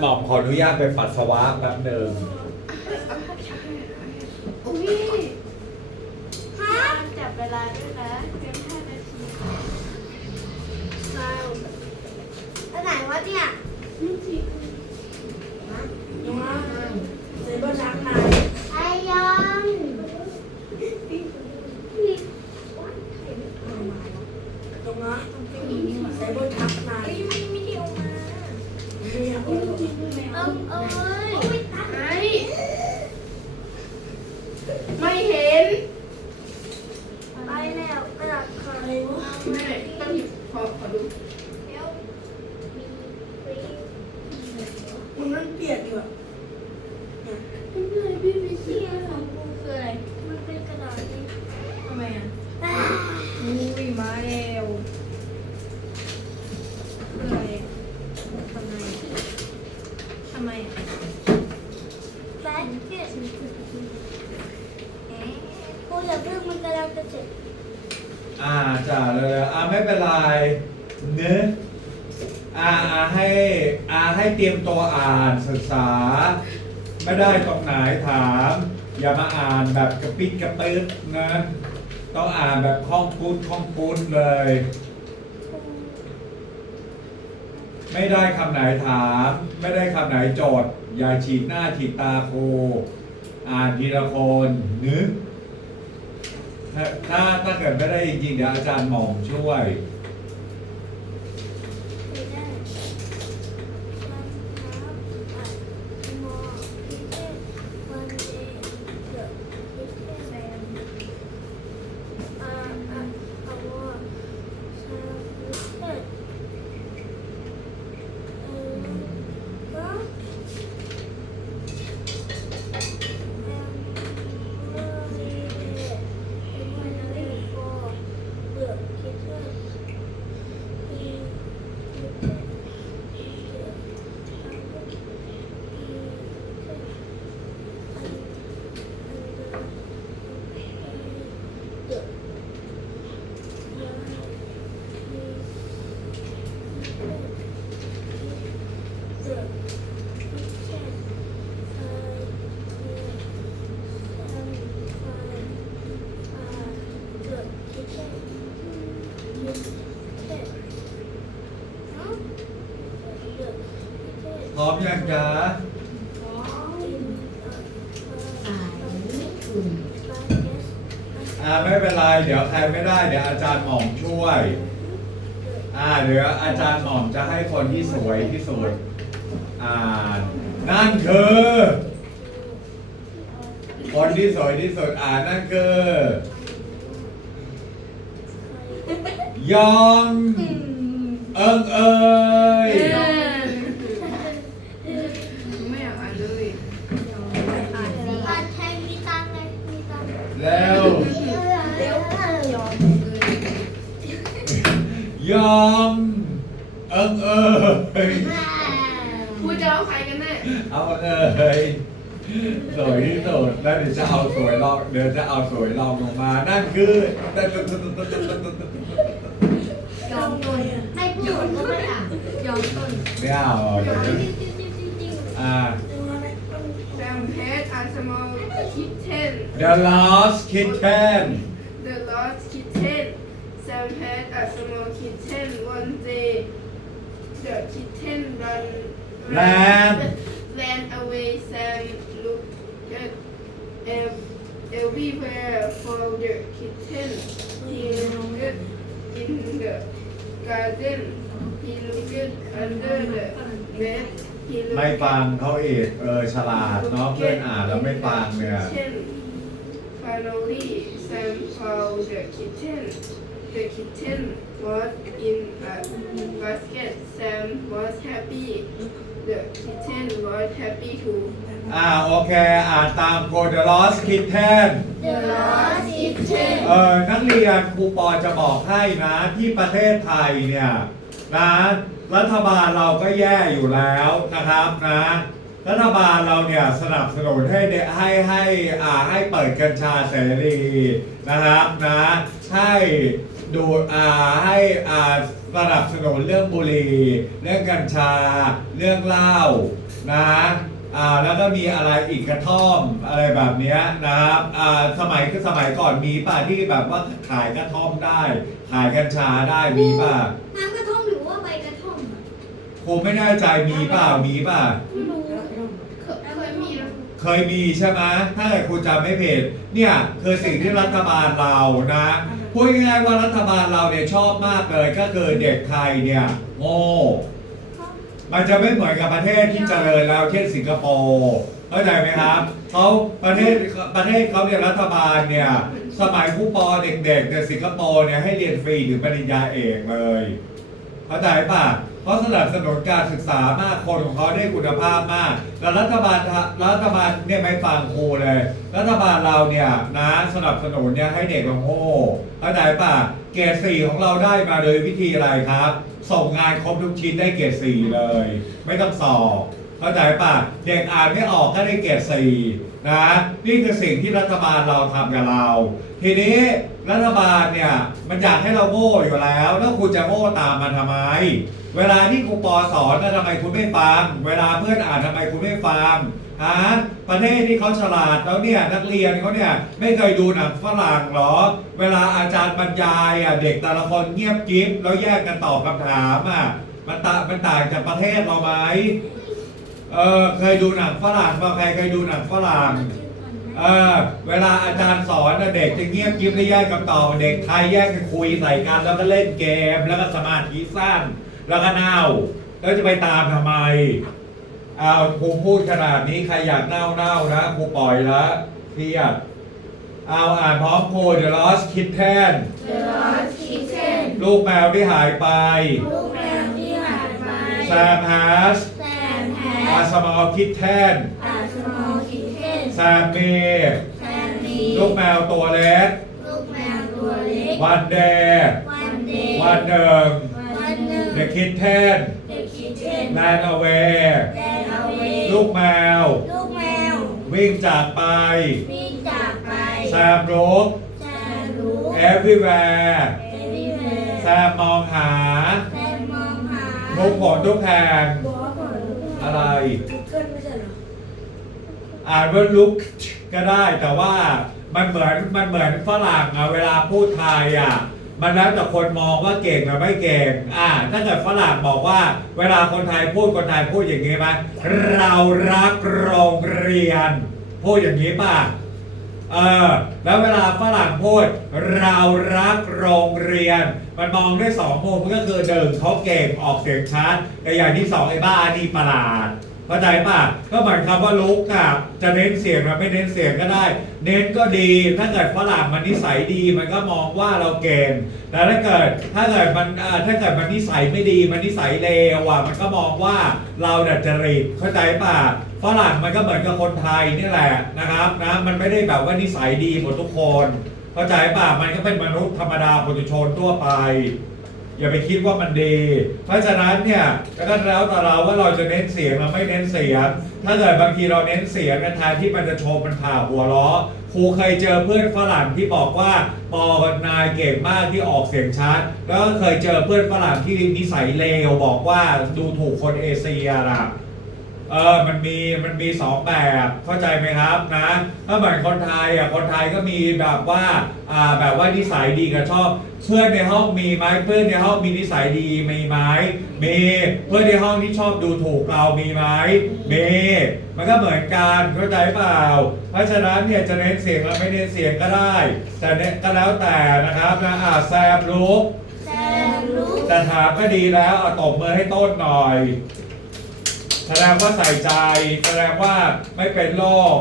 หม่อมขออนุญาตไปปัสสาวะแป๊บหนึ่งอุ้ยฮะจับเวลาด้วยนะเพียงห้านาทีว้าวไปไหนวะเนี่ยลูกทีน้องอาเซเบอร์ชักนายไอยองน้องอาเซเบอร์ชักนาย ไม่อยากเอาหรอก เอิงเอ้ย ไอ้ไม่เห็น ไปแล้วไปหลับคอ อะไรวะ แม่ต้องหยิบขอขอดู เดี๋ยวมีฟรี มันนั่นเปียกอยู่อะ ไม่เป็นไรพี่ไม่เชื่อของกูคืออะไร มันเป็นกระดาษนี่ ทำไมอะ อ่า อุ้ยมาแล้วคืออะไรอะทำไมทำไมอะ แบงค์เก็ตเอ๊ะกูอย่าเพิ่งมันกำลังจะเสร็จ อ่าจ้าเลยอ่าไม่เป็นไรเนื้ออ่าอ่าให้อ่าให้เตรียมตัวอ่านศึกษา ไม่ได้ตรงไหนถาม อย่ามาอ่านแบบกระปิดกระปึ๊ดนะต้องอ่านแบบคล่องปุ้นคล่องปุ้นเลย ไม่ได้คำไหนถาม ไม่ได้คำไหนโจทย์อย่าฉีดหน้าฉีดตาครูอ่านทีละคนนึก ถ้าถ้าถ้าเกิดไม่ได้จริงๆเดี๋ยวอาจารย์หม่อมช่วย ไม่ได้วันน้ำอัดมอพิเศษวันเดย์เดอะพิเศษแซมอ่าอ่าอาวอชาพิเศษเออก็ พร้อมยังจ๊ะ อ่าไม่เป็นไร เดี๋ยวใครไม่ได้เดี๋ยวอาจารย์หม่อมช่วย อ่าเดี๋ยวอาจารย์หม่อมจะให้คนที่สวยที่สุด อ่านนั่นคือคนที่สวยที่สุดอ่านนั่นคือยองเอิงเอ้ย ยองเอิงเอ้ยพูดจะเอาใครกันแน่เอาเลยสวยที่สุดแล้วเดี๋ยวจะเอาสวยลองเดี๋ยวจะเอาสวยลองลงมานั่นคือยอมต้นให้พูดก็ไม่อ่านยอมต้นไม่เอาเดี๋ยวจะอ่าน้องอาไหมต้องแซมเพชรอาสมอลคิทเทน The Lost Kitten The Lost Kitten Sam had a small kitten one day the kitten run Ran ran away Sam looked at ev- everywhere for the kitten he looked in the garden he looked under the bed he looked ไม่ฟังเขาเอกเออฉลาดเนาะเพื่อนอ่านแล้วไม่ฟังเนี่ย Finally, Sam found the kitten. The kitten was in a basket. Sam was happy. The kitten was happy too. อ่าโอเคอ่านตามโค The Lost Kitten The Lost Kitten เออนักเรียนครูปอจะบอกให้นะที่ประเทศไทยเนี่ยนะรัฐบาลเราก็แย่อยู่แล้วนะครับนะรัฐบาลเราเนี่ยสนับสนุนให้เด็กให้ให้อ่าให้เปิดกัญชาเสรีนะครับนะให้ ดูอ่าให้อ่าสนับสนุนเรื่องบุหรี่เรื่องกัญชา เรื่องเหล้านะอ่าแล้วก็มีอะไรอีกกระท่อมอะไรแบบเนี้ยนะครับอ่าสมัยคือสมัยก่อนมีป่ะที่แบบว่าขายกระท่อมได้ ขายกัญชาได้มีป่ะน้ำกระท่อมหรือว่าใบกระท่อมอะครูไม่แน่ใจมีป่ะมีป่ะ ไม่รู้เคยเคยมีนะเคยมีใช่ไหมถ้าเกิดครูจำไม่ผิดเนี่ยคือสิ่งที่รัฐบาลเรานะ พูดง่ายๆว่ารัฐบาลเราเนี่ยชอบมากเลย ก็คือเด็กไทยเนี่ยโง่มันจะไม่เหมือนกับประเทศที่เจริญแล้วเช่นสิงคโปร์เข้าใจไหมครับเขาประเทศประเทศเขาเนี่ยรัฐบาลเนี่ยสมัยผู้ปอเด็กๆเนี่ยสิงคโปร์เนี่ยให้เรียนฟรีถึงปริญญาเอกเลยเข้าใจป่ะ เพราะสนับสนุนการศึกษามากคนของเขาได้คุณภาพมากแล้วรัฐบาลรัฐบาลเนี่ยไม่ฟังครูเลย รัฐบาลเราเนี่ยนะสนับสนุนเนี่ยให้เด็กเราโง่เข้าใจป่ะเกรดสี่ของเราได้มาโดยวิธีอะไรครับ ส่งงานครบทุกชิ้นได้เกรดสี่เลย ไม่ต้องสอบ เข้าใจป่ะเด็กอ่านไม่ออกก็ได้เกรดสี่นะนี่คือสิ่งที่รัฐบาลเราทำกับเรา ทีนี้รัฐบาลเนี่ยมันอยากให้เราโง่อยู่แล้ว แล้วคุณจะโง่ตามมันทำไม เวลาที่ครูปอสอนทำไมคุณไม่ฟัง เวลาเพื่อนอ่านทำไมคุณไม่ฟังฮะประเทศที่เขาฉลาดแล้วเนี่ยนักเรียนเขาเนี่ยไม่เคยดูหนังฝรั่งหรอ เวลาอาจารย์บรรยายอะเด็กแต่ละคนเงียบกิ๊บแล้วแยกกันตอบคำถามอะมันต่างมันต่างจากประเทศเราไหม เออเคยดูหนังฝรั่งป่ะใครเคยดูหนังฝรั่งเออเวลาอาจารย์สอนนะเด็กจะเงียบกิ๊บและแยกคำตอบเด็กไทยแยกกันคุยใส่กันแล้วก็เล่นเกม แล้วก็สมาธิสั้น แล้วก็เน่าแล้วจะไปตามทำไมเอาครูพูดขนาดนี้ใครอยากเน่าเน่านะครูปล่อยละเครียดเอาอ่านพร้อมครู The Lost Kitten The Lost Kitten ลูกแมวที่หายไป ลูกแมวที่หายไป Sam has Sam a has small kitten a small kitten Sam มี Sam มีลูกแมวตัวเล็ก ลูกแมวตัวเล็ก วันเดย์วันเดย์วันหนึ่งวันหนึ่ง The kitten The kitten ran away ran away ลูกแมว ลูกแมว วิ่งจากไป วิ่งจากไปแซมรุกแซมรู้ everywhere everywhere แซมมองหาแซมมองหาทุกผลทุกแห่งบ อกก่อนอะไรกูเกิลไม่ใช่เหรออ่านว่าลุกก็ได้แต่ว่ามันเหมือนมันเหมือนฝรั่งอะเวลาพูดไทยอะมันแล้วแต่คนมองว่าเก่งหรือไม่เก่ง อ่า ถ้าเกิดฝรั่งบอกว่า เวลาคนไทยพูดคนไทยพูดอย่างนี้ไหมเรารักโรงเรียน พูดอย่างนี้ป่ะ เออแล้วเวลาฝรั่งพูดเรารักโรงเรียน มันมองด้วยสองมุมก็คือหนึ่งเขาเก่งออกเสียงชัดแต่อย่างที่สองไอ้บ้านี่ประหลาดเข้าใจป่ะก็หมายความว่าลุกอะจะเน้นเสียงหรือไม่เน้นเสียงก็ได้ เน้นก็ดี ถ้าเกิดฝรั่งมันนิสัยดีมันก็มองว่าเราเก่งแต่ถ้าเกิดถ้าเกิดมันถ้าเกิดมันนิสัยไม่ดีมันนิสัยเลวอะมันก็มองว่าเราดัดจริตเข้าใจป่ะ ฝรั่งมันก็เหมือนกับคนไทยนี่แหละนะครับนะมันไม่ได้แบบว่านิสัยดีหมดทุกคนเข้าใจป่ะมันก็เป็นมนุษย์ธรรมดาปุถุชนทั่วไป อย่าไปคิดว่ามันดี เพราะฉะนั้นเนี่ยก็แล้วแต่เราว่าเราจะเน้นเสียงเราไม่เน้นเสียง ถ้าเกิดบางทีเราเน้นเสียงกันแทนที่มันจะโชว์มันผ่าหัวล้อครูเคยเจอเพื่อนฝรั่งที่บอกว่าปอกับนายเก่งมากที่ออกเสียงชัดแล้วก็เคยเจอเพื่อนฝรั่งที่นิสัยเลวบอกว่าดูถูกคนเอเชียน่ะ เออมันมีมันมีสองแบบเข้าใจไหมครับนะถ้าเหมือนคนไทยอะคนไทยก็มีแบบว่าอ่าแบบว่านิสัยดีกับชอบเพื่อนในห้องมีไหมเพื่อนในห้องมีนิสัยดีมีไหมมีเพื่อนในห้องที่ชอบดูถูกเรามีไหมมีมันก็เหมือนกันเข้าใจเปล่า เพราะฉะนั้นเนี่ยจะเน้นเสียงหรือไม่เน้นเสียงก็ได้ แต่เนี่ยก็แล้วแต่นะครับนะอ่าแซมรู้แซมรู้แต่ถามก็ดีแล้วเอาตบมือให้ต้นหน่อย แสดงว่าใส่ใจ แสดงว่าไม่เป็นโรค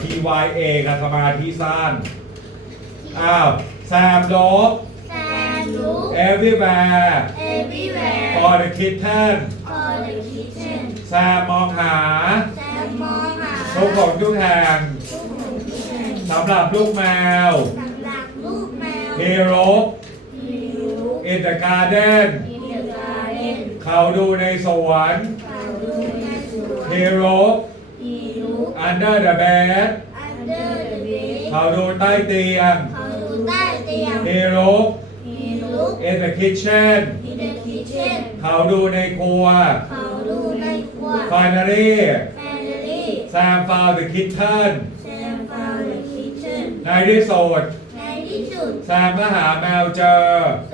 TYA กับสมาธิสั้น อ้าว แซมโดบแซมรู้ everywhere everywhere for the kitten for the kitchen แซมมองหาแซมมองหาทุกของทุกแห่งทุกคนที่แห่งสำหรับลูกแมว สำหรับลูกแมว Hero ที่รู้ in the garden อินเดอะการ์เด้นเขาดูในสวนเขาดูใน สวน Hero ที่รู้ under the bed under the bed เขาดูใต้เตียงเขาดูใต้เตียง Hero ที่รู้ in the kitchen in the kitchen เขาดูในครัวเขาดูในครัว finally family Sam found the kitten Sam found the kitchen ในที่สุดในที่สุด แซมก็หาแมวเจอ แซ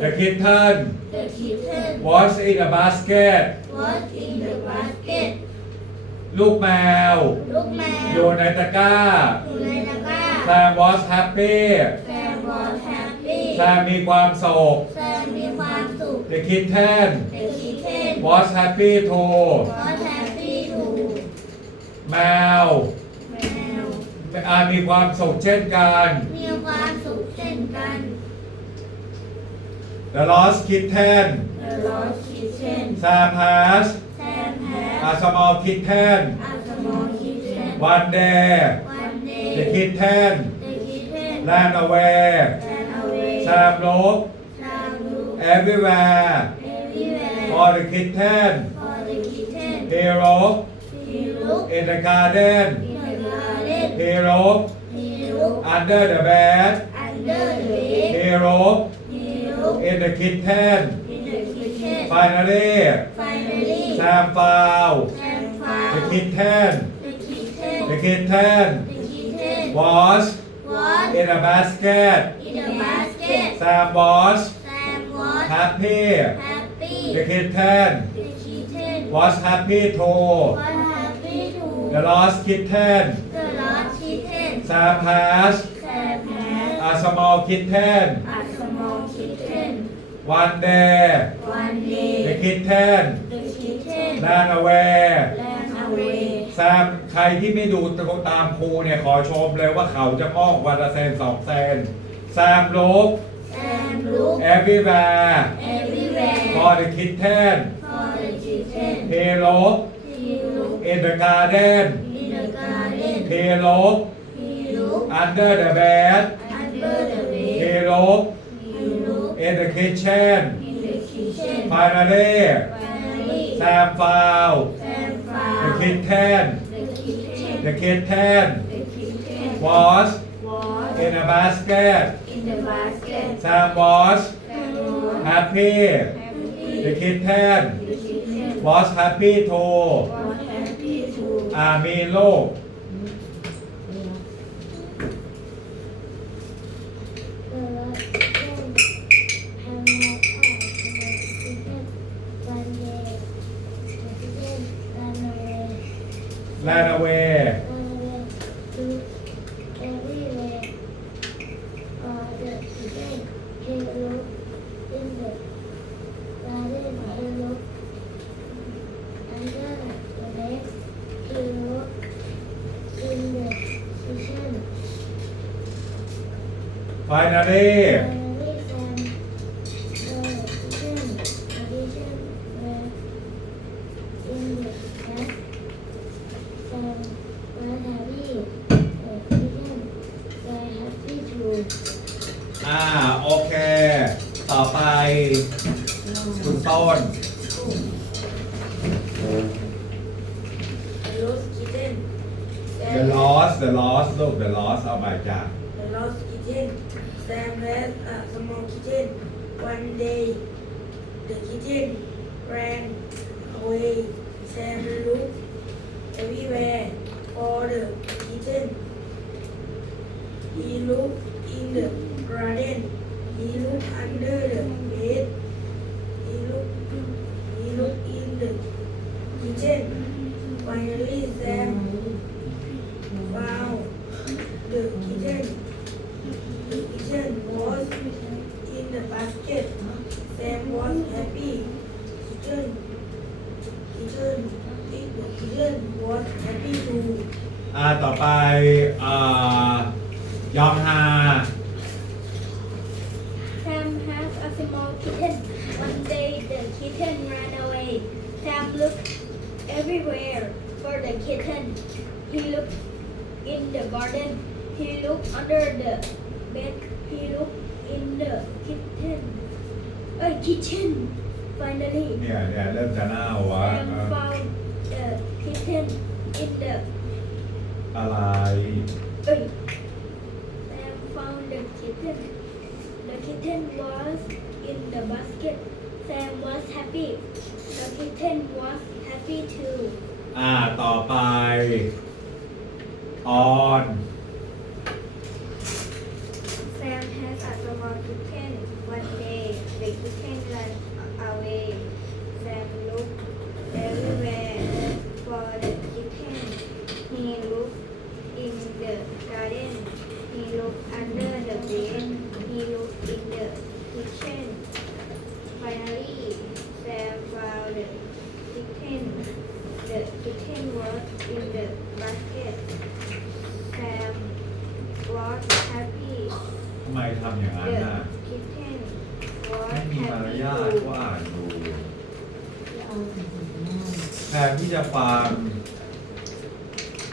The kitten The kitten was in a basket was in the basket ลูกแมว ลูกแมวอยู่ในตะกร้า อยู่ในตะกร้าแซม was happy Sam was happy แซมมีความสุข แซมมีความสุข The kitten The kitten was happy too was happy too แมวแมวอ่ามีความสุขเช่นกัน มีความสุขเช่นกัน The lost kitten The lost kitten Sam has Sam had a small kitten a small kitten one day One the day kitten the kitten ran away ran away Sam looked Sam looked everywhere. Everywhere. For the kitten for the kitten he looked He looked in the garden. In the garden. He looked He looked under the bed. Under the bed. He looked in the kitten in the kitchen finally. Finally. Sam found Sam the found the kitten. The kitten. The kitten. Was. Was. In a basket. In a basket. Sam was. Sam was. Happy. Happy. the kitten. The was happy too. Happy too. the lost kitten. The lost kitten. Sam has. Sam had a small kitten a small kitten. One day One the day, kitten the kitten ran away ran away. แซมใครที่ไม่ดูตามครูเนี่ยขอชมเลยว่าเขาจะพอกวันละเซนสองเซนแซมลุก Sam looked everywhere everywhere for the kitten for the kitten. he look He looked in the garden in the garden. he look He looked under the bed under the he bed. look He looked in the kitchen in the kitchen. finally Finally, Sam found Sam the found kitten the kitten. the kitten The kitten was was in a basket in the basket. Sam was Sam was happy happy. the kitten The kitten was happy too was happy too. อ่ามีลูก the kitchen. finally Finally, Sam saw the kitchen. The kitchen were in the back. Sam was happy. The kitchen were happy too. อ่าโอเค ต่อไปคุณต้น The lost kitten. the lost the lost ลูก the lost เอามาจาก The lost kitten. Sam had a small kitten. One day, the kitten ran away. Sam looked everywhere for the kitten. He looked in the garden. He looked under the bed. He looked, he looked in the kitchen. Finally, Sam found the kitten. The kitten was in the basket. Sam was happy. Kitten, kitten, the kitten was happy too. อ่าต่อไปอ่ายองฮา Sam has a small kitten. One day the kitten ran away. Sam looked everywhere for the kitten. He looked in the garden. He looked under the bed. He looked in the kitchen. Uh, kitchen. Finally. เนี่ยเนี่ยเริ่มจะหน้าวะ Sam found the kitten in the. อะไร Uh, Sam found the kitten. The kitten was in the basket. Sam was happy. The kitten was happy too. อ่า ต่อไป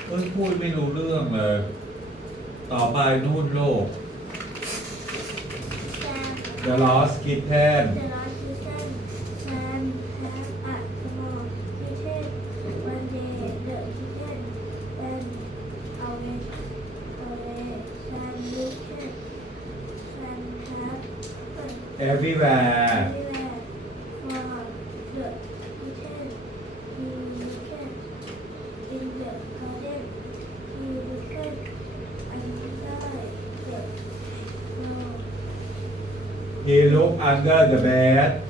เอ้ยพูดไม่รู้เรื่องเลย ต่อไปนู่นโลก Sam The Lost Kitten The lost kitten Looked under the bed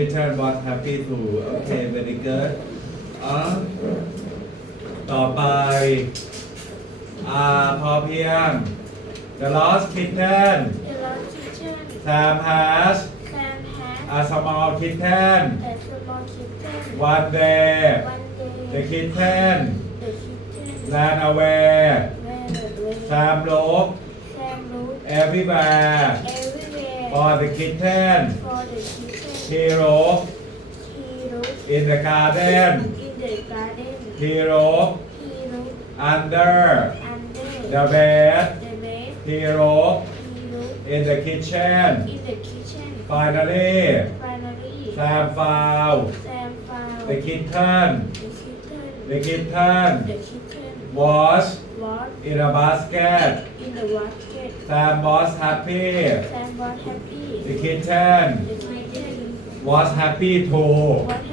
happy The kitten was happy too Okay very good อ่ะต่อไป อ่า พอเพียง The Lost Kitten The lost kitchen Sam has Sam had a small kitten a small kitten. One day One day, the kitten the kitten ran away ran away. Sam looked Sam looked everywhere everywhere for the kitten for the kitten. He looked He looked in the garden. In the garden. He looked He looked under. Under. The bed. The bed. He looked He looked in the kitchen. In the kitchen. Finally. Finally, Sam found Sam found the kitten. The kitten. The kitten. The kitten. Was. Was. In a basket. In the basket. Sam was happy. Sam was happy. The kitten. The kitten was happy too was